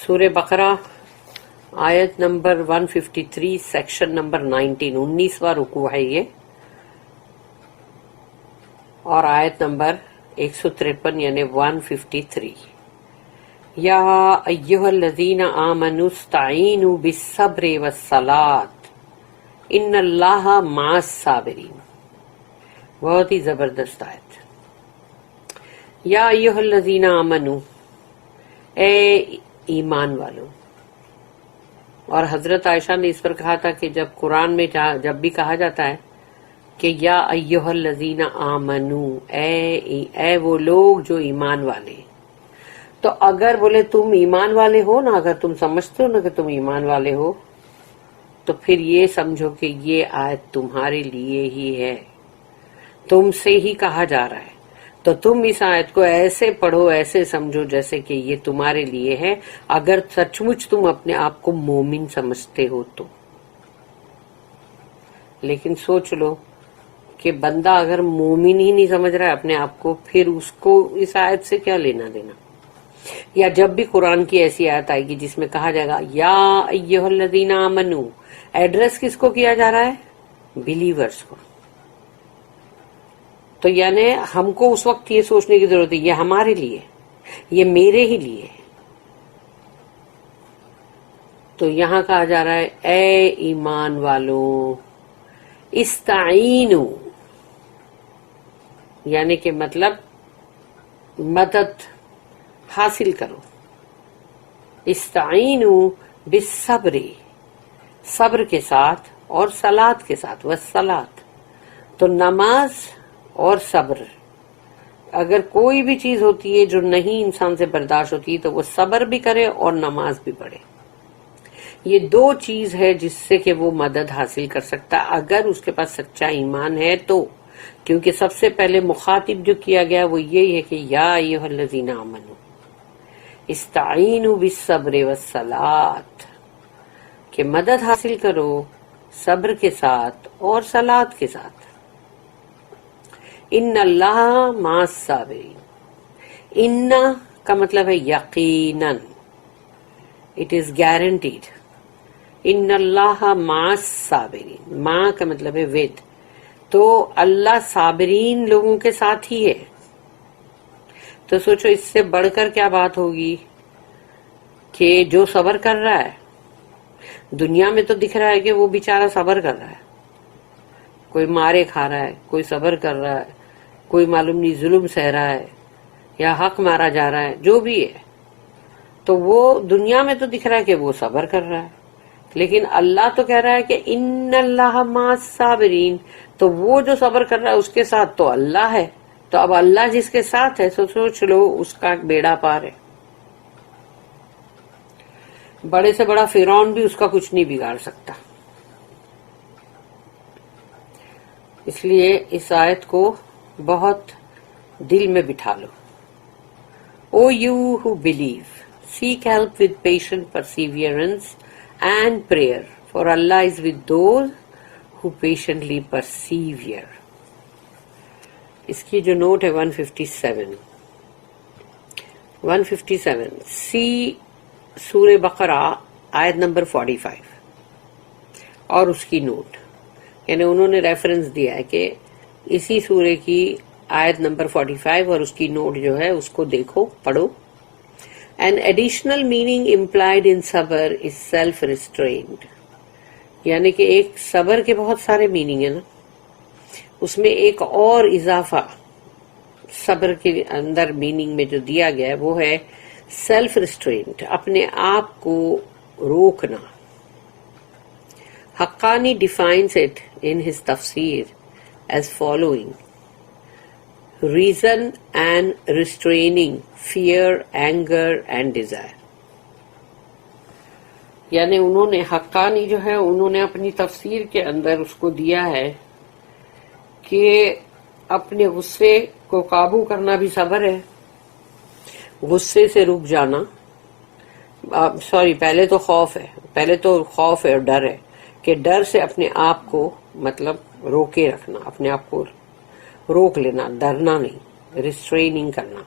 سورہ بقرہ آیت number 153 section number 19واں رکوع ہے یہ، اور آیت نمبر 153 یعنی 153۔ یا ایھا الذین آمنوا استعینوا بالصبر والصلاۃ ان اللہ مع الصابرین۔ بہت ہی زبردست آیت۔ یا ایھا الذین آمنوا، اے ایمان والو۔ اور حضرت عائشہ نے اس پر کہا تھا کہ جب قرآن میں جب بھی کہا جاتا ہے کہ یا ایھا الذین آمنوا، اے وہ لوگ جو ایمان والے، تو اگر بولے تم ایمان والے ہو نا، اگر تم سمجھتے ہو نا کہ تم ایمان والے ہو، تو پھر یہ سمجھو کہ یہ آیت تمہارے لیے ہی ہے، تم سے ہی کہا جا رہا ہے، تو تم اس آیت کو ایسے پڑھو، ایسے سمجھو جیسے کہ یہ تمہارے لیے ہے، اگر سچ مچ تم اپنے آپ کو مومن سمجھتے ہو تو۔ لیکن سوچ لو کہ بندہ اگر مومن ہی نہیں سمجھ رہا ہے اپنے آپ کو، پھر اس کو اس آیت سے کیا لینا دینا؟ یا جب بھی قرآن کی ایسی آیت آئے گی جس میں کہا جائے گا یا ایھا الذین آمنوا، ایڈریس کس کو کیا جا رہا ہے؟ بلیورز کو۔ تو یعنی ہم کو اس وقت یہ سوچنے کی ضرورت ہے یہ ہمارے لیے، یہ میرے ہی لیے۔ تو یہاں کہا جا رہا ہے اے ایمان والو استعینوا، یعنی کہ مطلب مدد حاصل کرو۔ استعینوا بالصبر، صبر کے ساتھ، اور صلاۃ کے ساتھ، والصلاۃ، تو نماز اور صبر، اگر کوئی بھی چیز ہوتی ہے جو نہیں انسان سے برداشت ہوتی تو وہ صبر بھی کرے اور نماز بھی پڑھے۔ یہ دو چیز ہے جس سے کہ وہ مدد حاصل کر سکتا اگر اس کے پاس سچا ایمان ہے تو، کیونکہ سب سے پہلے مخاطب جو کیا گیا وہ یہی ہے کہ یا ایھا الذین آمنوا استعینوا بالصبر والصلاۃ، کہ مدد حاصل کرو صبر کے ساتھ اور صلاۃ کے ساتھ۔ ان اللہ مع الصابرین، ان کا مطلب ہے یقیناً، اٹ از گارنٹیڈ۔ ان اللہ مع الصابرین، مع کا مطلب ہے ود، تو اللہ صابرین لوگوں کے ساتھ ہی ہے۔ تو سوچو اس سے بڑھ کر کیا بات ہوگی کہ جو صبر کر رہا ہے، دنیا میں تو دکھ رہا ہے کہ وہ بیچارہ صبر کر رہا ہے، کوئی مارے کھا رہا ہے، کوئی صبر کر رہا ہے، کوئی معلوم نہیں ظلم سہ رہا ہے یا حق مارا جا رہا ہے، جو بھی ہے، تو وہ دنیا میں تو دکھ رہا ہے کہ وہ صبر کر رہا ہے، لیکن اللہ تو کہہ رہا ہے کہ ان اللہ مع الصابرین، تو وہ جو صبر کر رہا ہے اس کے ساتھ تو اللہ ہے، تو اب اللہ جس کے ساتھ ہے سوچ لو اس کا بیڑا پار ہے۔ بڑے سے بڑا فرعون بھی اس کا کچھ نہیں بگاڑ سکتا۔ اس لیے اس آیت کو بہت دل میں بٹھا لو۔ O you who believe, seek help with patient perseverance and prayer, for Allah is with those who patiently persevere۔ اس کی جو نوٹ ہے 157 سی سورہ بقرہ آیت نمبر 45 اور اس کی نوٹ، یعنی انہوں نے ریفرنس دیا ہے کہ اسی سورہ کی آیت نمبر 45 اور اس کی نوٹ جو ہے اس کو دیکھو، پڑھو۔ An additional meaning implied in صبر is self-restraint، یعنی کہ ایک صبر کے بہت سارے میننگ ہیں نا، اس میں ایک اور اضافہ صبر کے اندر میننگ میں جو دیا گیا ہے وہ ہے سیلف ریسٹرینٹ، اپنے آپ کو روکنا۔ Haqqani defines it in his تفسیر as following: reason and restraining fear, anger and desire۔ یعنی انہوں نے حقانی جو ہے انہوں نے اپنی تفسیر کے اندر اس کو دیا ہے کہ اپنے غصے کو قابو کرنا بھی صبر ہے، غصے سے رک جانا، پہلے تو خوف ہے اور ڈر ہے کہ ڈر سے اپنے آپ کو مطلب روکے رکھنا، اپنے آپ کو روک لینا، ڈرنا نہیں، ریسٹریننگ کرنا۔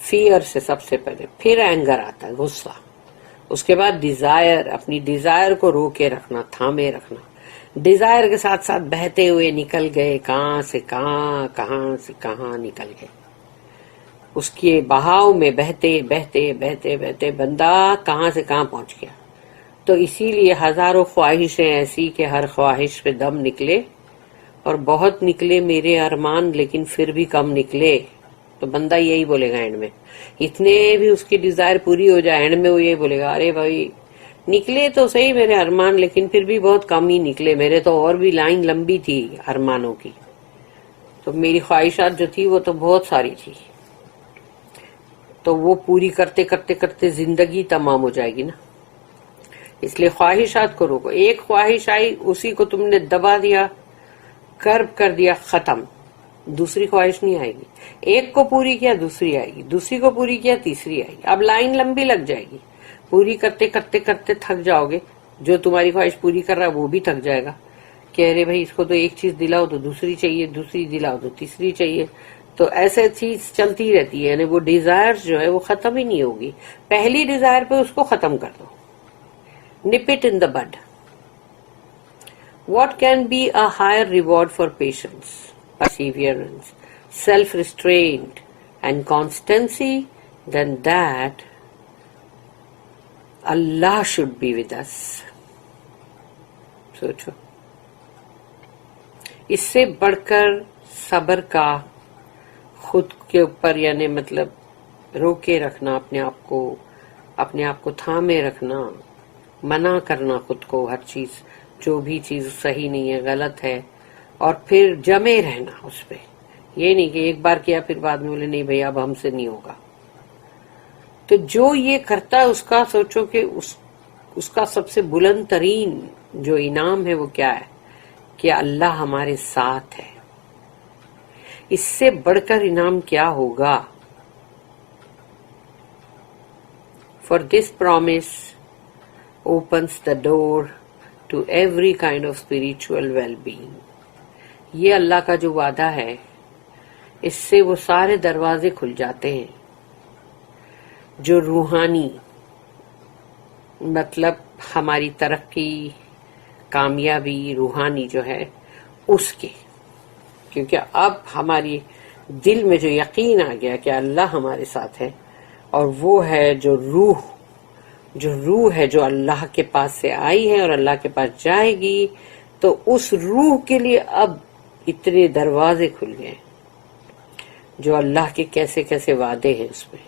فیئر سے سب سے پہلے، پھر اینگر آتا ہے، غصہ، اس کے بعد ڈیزائر، اپنی ڈیزائر کو روکے رکھنا، تھامے رکھنا. ڈیزائر کے ساتھ ساتھ بہتے ہوئے نکل گئے، کہاں سے کہاں، کہاں سے کہاں نکل گئے. اس کے بہاؤ میں بہتے بہتے بہتے بہتے بندہ کہاں سے کہاں پہنچ گیا. تو اسی لیے ہزاروں خواہشیں ایسی کہ ہر خواہش پہ دم نکلے، اور بہت نکلے میرے ارمان لیکن پھر بھی کم نکلے. تو بندہ یہی بولے گا اینڈ میں، اتنے بھی اس کی ڈیزائر پوری ہو جائے، اینڈ میں وہ یہی بولے گا ارے بھائی نکلے تو صحیح میرے ارمان لیکن پھر بھی بہت کم ہی نکلے، میرے تو اور بھی لائن لمبی تھی ارمانوں کی، تو میری خواہشات جو تھی وہ تو بہت ساری تھی. تو وہ پوری کرتے کرتے کرتے زندگی تمام ہو جائے گی نا. اس لیے خواہشات کو روکو. ایک خواہش آئی اسی کو تم نے دبا دیا، کرب کر دیا، ختم. دوسری خواہش نہیں آئے گی. ایک کو پوری کیا دوسری آئے گی، دوسری کو پوری کیا تیسری آئے گی. اب لائن لمبی لگ جائے گی، پوری کرتے کرتے کرتے تھک جاؤ گے. جو تمہاری خواہش پوری کر رہا ہے وہ بھی تھک جائے گا کہ ارے بھائی اس کو تو ایک چیز دلاؤ تو دوسری چاہیے، دوسری دلاؤ تو تیسری چاہیے. تو ایسے چیز چلتی رہتی ہے، یعنی وہ ڈیزائر جو ہے وہ ختم ہی نہیں ہوگی. پہلی ڈیزائر پہ اس کو ختم کر دو، nip it in the bud. What can be a higher reward for patience, perseverance, self-restraint and constancy than that Allah should be with us? سوچو، اس سے بڑھ کر صبر کا خود کے اوپر، یعنی مطلب روکے رکھنا اپنے آپ کو تھامے رکھنا، منع کرنا خود کو ہر چیز، جو بھی چیز صحیح نہیں ہے، غلط ہے، اور پھر جمے رہنا اس پہ. یہ نہیں کہ ایک بار کیا پھر بعد میں بولے نہیں بھئی اب ہم سے نہیں ہوگا. تو جو یہ کرتا ہے اس کا سوچو کہ اس کا سب سے بلند ترین جو انعام ہے وہ کیا ہے کہ اللہ ہمارے ساتھ ہے. اس سے بڑھ کر انعام کیا ہوگا؟ For this promise opens the door to every kind of spiritual well-being. یہ اللہ کا جو وعدہ ہے اس سے وہ سارے دروازے کھل جاتے ہیں جو روحانی، مطلب ہماری ترقی، کامیابی روحانی جو ہے اس کے. کیونکہ اب ہماری دل میں جو یقین آ گیا کہ اللہ ہمارے ساتھ ہے، اور وہ ہے جو روح ہے جو اللہ کے پاس سے آئی ہے اور اللہ کے پاس جائے گی، تو اس روح کے لیے اب اتنے دروازے کھل گئے جو اللہ کے کیسے کیسے وعدے ہیں اس میں.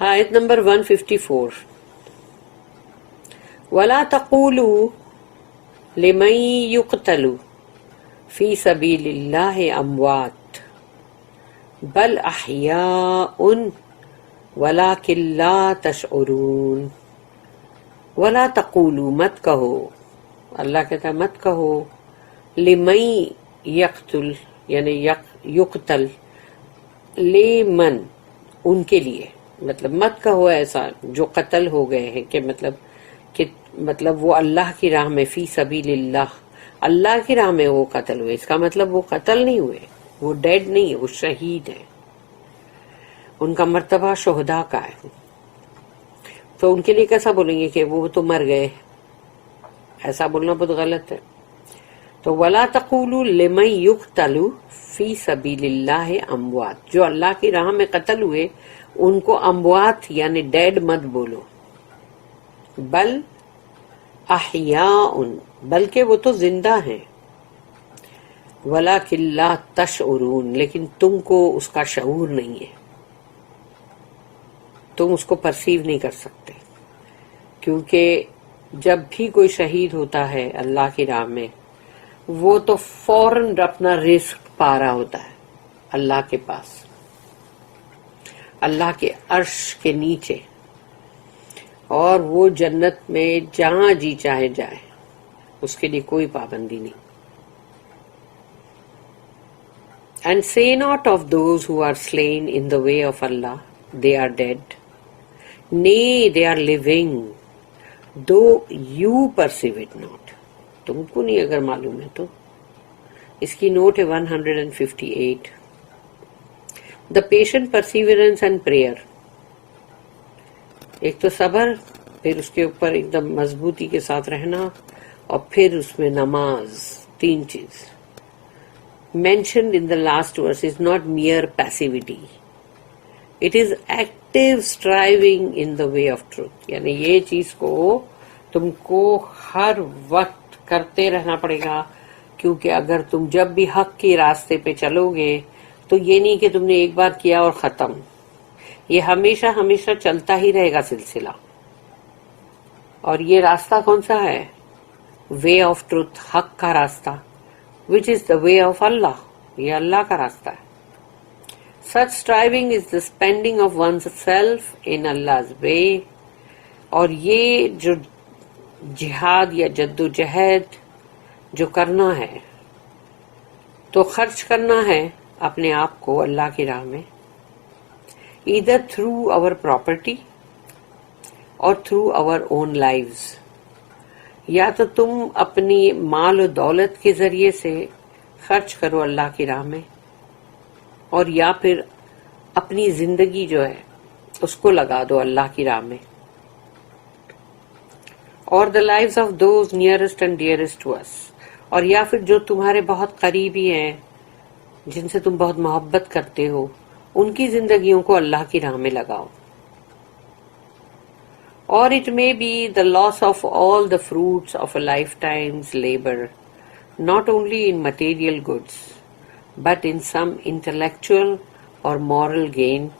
آیت نمبر 154. وَلَا تَقُولُوا لِمَن يُقْتَلُ فِي سَبِيلِ اللَّهِ أَمْوَاتٌ بَلْ أَحْيَاءٌ وَلَكِنْ لَا تَشْعُرُونَ. وَلَا تَقُولُوا، مت کہو، اللہ کہتا ہے مت کہو، لِمَن يَقْتُلْ یعنی یقتل، لِمَن ان کے لیے، مطلب مت کہو ایسا جو قتل ہو گئے ہیں، کہ مطلب وہ اللہ کی راہ میں، فی سبیل اللہ، اللہ کی راہ میں وہ قتل ہوئے. اس کا مطلب وہ قتل نہیں ہوئے، وہ ڈیڈ نہیں، وہ شہید ہیں، ان کا مرتبہ شہداء کا ہے. تو ان کے لیے کیسا بولیں گے کہ وہ تو مر گئے؟ ایسا بولنا بہت غلط ہے. تو وَلَا تَقُولُوا لِمَن يُقْتَلُ فِي سَبِيلِ اللَّهِ أَمْوَاتٌ، جو اللہ کی راہ میں قتل ہوئے ان کو اموات یعنی ڈیڈ مت بولو. بل احیاء، بلکہ وہ تو زندہ ہیں. وَلَكِنْ لَا تَشْعُرُونَ، لیکن تم کو اس کا شعور نہیں ہے، تم اس کو پرسیو نہیں کر سکتے. کیونکہ جب بھی کوئی شہید ہوتا ہے اللہ کی راہ میں، وہ تو فوراً اپنا رزق پا رہا ہوتا ہے اللہ کے پاس، اللہ کے عرش کے نیچے، اور وہ جنت میں جہاں جی چاہے جائے، اس کے لیے کوئی پابندی نہیں. And say not of those who are slain in the way of Allah, they are dead. Nay, they are living, though you perceive it not. تم کو نہیں اگر معلوم ہے تو. اس کی نوٹ ہے 158. the patient perseverance and prayer. ایک تو صبر، پھر اس کے اوپر ایک دم مضبوطی کے ساتھ رہنا، اور پھر اس میں نماز. تین چیز mentioned in the last verse is not mere passivity. It is active striving in the way of truth. یعنی یہ چیز کو تم کو ہر وقت کرتے رہنا پڑے گا، کیونکہ اگر تم جب بھی حق کے راستے پہ چلو گے تو یہ نہیں کہ تم نے ایک بار کیا اور ختم، یہ ہمیشہ ہمیشہ چلتا ہی رہے گا سلسلہ. اور یہ راستہ کون سا ہے؟ وے آف ٹروتھ، حق کا راستہ، which is the way of Allah. یہ اللہ کا راستہ ہے. Such striving is the spending of one's self in Allah's way. اور یہ جو جہاد یا جد و جہد جو کرنا ہے، تو خرچ کرنا ہے اپنے آپ کو اللہ کی راہ میں، either through our property or through our own lives. یا تو تم اپنی مال و دولت کے ذریعے سے خرچ کرو اللہ کی راہ میں، اور یا پھر اپنی زندگی جو ہے اس کو لگا دو اللہ کی راہ میں. اور the lives of those nearest and dearest to us. اور یا پھر جو تمہارے بہت قریبی ہیں، جن سے تم بہت محبت کرتے ہو، ان کی زندگیوں کو اللہ کی راہ میں لگاؤ. Or it may be the loss of all the fruits of a lifetime's labor, not only in material goods, but in some intellectual or moral gain,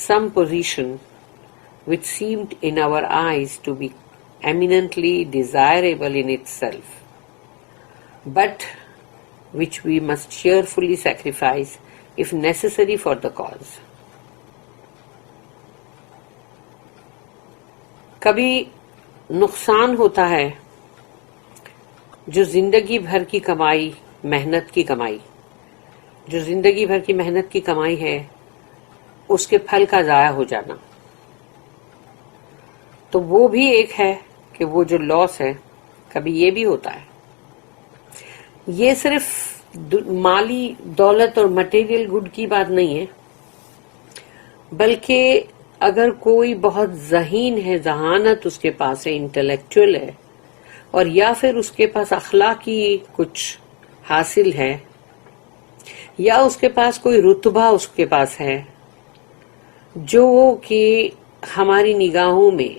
some position which seemed in our eyes to be eminently desirable in itself, but which we must cheerfully sacrifice if necessary for the cause. کبھی نقصان ہوتا ہے جو زندگی بھر کی کمائی، محنت کی کمائی، جو زندگی بھر کی محنت کی کمائی ہے، اس کے پھل کا ضائع ہو جانا. تو وہ بھی ایک ہے کہ وہ جو لاس ہے، کبھی یہ بھی ہوتا ہے. یہ صرف مالی دولت اور مٹیریل گڈ کی بات نہیں ہے، بلکہ اگر کوئی بہت ذہین ہے، ذہانت اس کے پاس ہے، انٹلیکچوئل ہے، اور یا پھر اس کے پاس اخلاقی کچھ حاصل ہے، یا اس کے پاس کوئی رتبہ اس کے پاس ہے جو کہ ہماری نگاہوں میں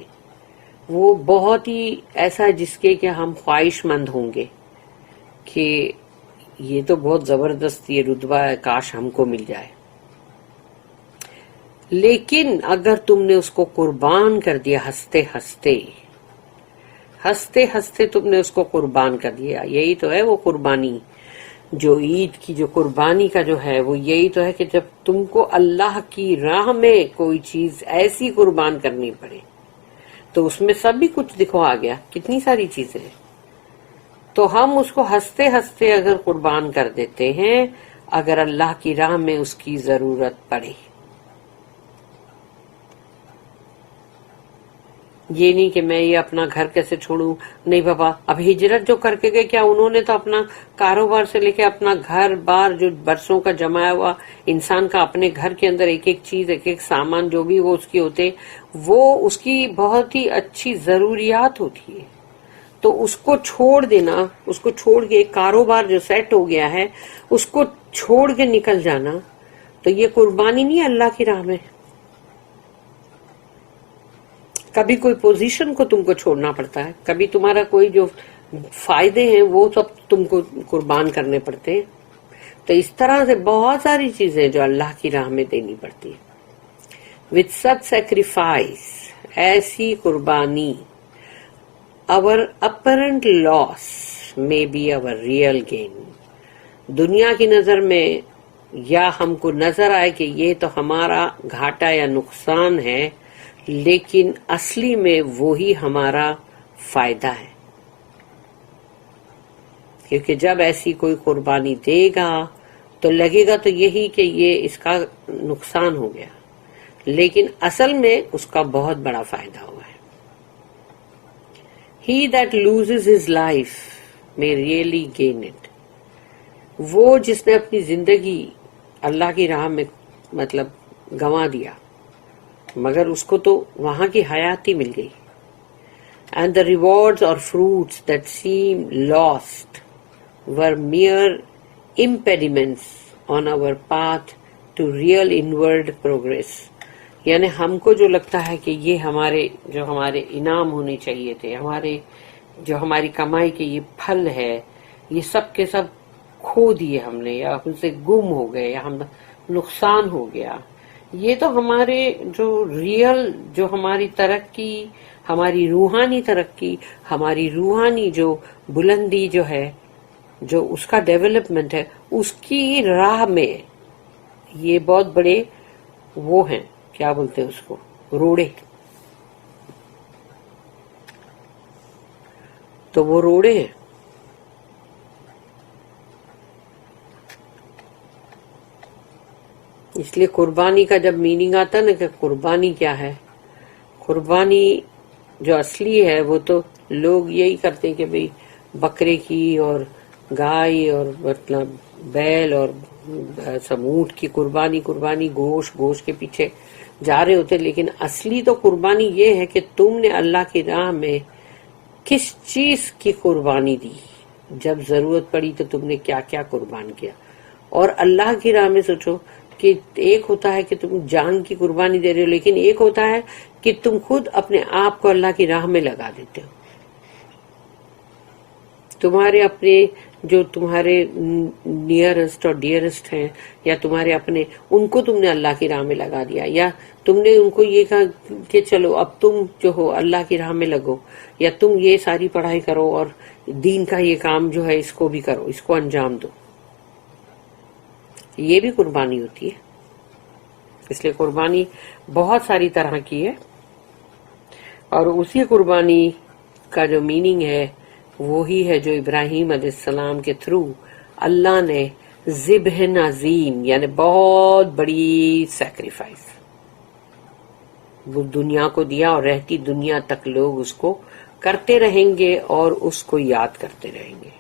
وہ بہت ہی ایسا جس کے کہ ہم خواہش مند ہوں گے کہ یہ تو بہت زبردست یہ رتبہ ہے، کاش ہم کو مل جائے. لیکن اگر تم نے اس کو قربان کر دیا، ہنستے ہنستے تم نے اس کو قربان کر دیا. یہی تو ہے وہ قربانی، جو عید کی جو قربانی کا جو ہے وہ یہی تو ہے کہ جب تم کو اللہ کی راہ میں کوئی چیز ایسی قربان کرنی پڑے تو اس میں سب بھی کچھ دکھو آ گیا، کتنی ساری چیزیں. تو ہم اس کو ہنستے ہنستے اگر قربان کر دیتے ہیں، اگر اللہ کی راہ میں اس کی ضرورت پڑے. یہ نہیں کہ میں یہ اپنا گھر کیسے چھوڑوں. نہیں بابا، اب ہجرت جو کر کے گئے، کیا انہوں نے تو اپنا کاروبار سے لے کے اپنا گھر بار جو برسوں کا جمایا ہوا انسان کا اپنے گھر کے اندر ایک ایک چیز، ایک ایک سامان جو بھی وہ اس کی ہوتے، وہ اس کی بہت ہی اچھی ضروریات ہوتی ہے. تو اس کو چھوڑ دینا، اس کو چھوڑ کے ایک کاروبار جو سیٹ ہو گیا ہے اس کو چھوڑ کے نکل جانا، تو یہ قربانی نہیں ہے اللہ کی راہ میں. کبھی کوئی پوزیشن کو تم کو چھوڑنا پڑتا ہے، کبھی تمہارا کوئی جو فائدے ہیں وہ سب تم کو قربان کرنے پڑتے ہیں. تو اس طرح سے بہت ساری چیزیں جو اللہ کی راہ میں دینی پڑتی ہے. with such sacrifice، ایسی قربانی، our apparent loss may be our real gain. دنیا کی نظر میں یا ہم کو نظر آئے کہ یہ تو ہمارا گھاٹا یا نقصان ہے، لیکن اصلی میں وہی ہمارا فائدہ ہے. کیونکہ جب ایسی کوئی قربانی دے گا تو لگے گا تو یہی کہ یہ اس کا نقصان ہو گیا، لیکن اصل میں اس کا بہت بڑا فائدہ ہوا ہے. He that loses his life may really gain it. وہ جس نے اپنی زندگی اللہ کی راہ میں مطلب گنوا دیا، مگر اس کو تو وہاں کی حیات ہی مل گئی. And the rewards or fruits that seem lost were mere impediments on our path to real inward progress. یعنی ہم کو جو لگتا ہے کہ یہ ہمارے انعام ہونے چاہیے تھے، جو ہماری کمائی کے یہ پھل ہے، یہ سب کے سب کھو دیے ہم نے، یا ہم سے گم ہو گئے، یا ہم نقصان ہو گیا. یہ تو ہمارے جو ہماری ترقی، ہماری روحانی ترقی، ہماری روحانی جو بلندی جو ہے، جو اس کا ڈیولپمنٹ ہے، اس کی راہ میں یہ بہت بڑے وہ ہیں، کیا بولتے ہیں اس کو، روڑے. تو وہ روڑے ہیں. اس لیے قربانی کا جب میننگ آتا نا کہ قربانی کیا ہے، قربانی جو اصلی ہے وہ تو لوگ یہی کرتے ہیں کہ بھئی بکرے کی اور گائے اور مطلب بیل اور سب اونٹ کی قربانی، گوشت کے پیچھے جا رہے ہوتے. لیکن اصلی تو قربانی یہ ہے کہ تم نے اللہ کی راہ میں کس چیز کی قربانی دی، جب ضرورت پڑی تو تم نے کیا کیا قربان کیا. اور اللہ کی راہ میں سوچو کہ ایک ہوتا ہے کہ تم جان کی قربانی دے رہے ہو، لیکن ایک ہوتا ہے کہ تم خود اپنے آپ کو اللہ کی راہ میں لگا دیتے ہو. تمہارے اپنے جو تمہارے نیئرسٹ اور ڈیئرسٹ ہیں، یا تمہارے اپنے، ان کو تم نے اللہ کی راہ میں لگا دیا، یا تم نے ان کو یہ کہا کہ چلو اب تم جو ہو اللہ کی راہ میں لگو، یا تم یہ ساری پڑھائی کرو اور دین کا یہ کام جو ہے اس کو بھی کرو، اس کو انجام دو. یہ بھی قربانی ہوتی ہے. اس لیے قربانی بہت ساری طرح کی ہے، اور اسی قربانی کا جو میننگ ہے وہی ہے جو ابراہیم علیہ السلام کے تھرو اللہ نے ذبح عظیم، یعنی بہت بڑی سیکریفائس وہ دنیا کو دیا، اور رہتی دنیا تک لوگ اس کو کرتے رہیں گے اور اس کو یاد کرتے رہیں گے.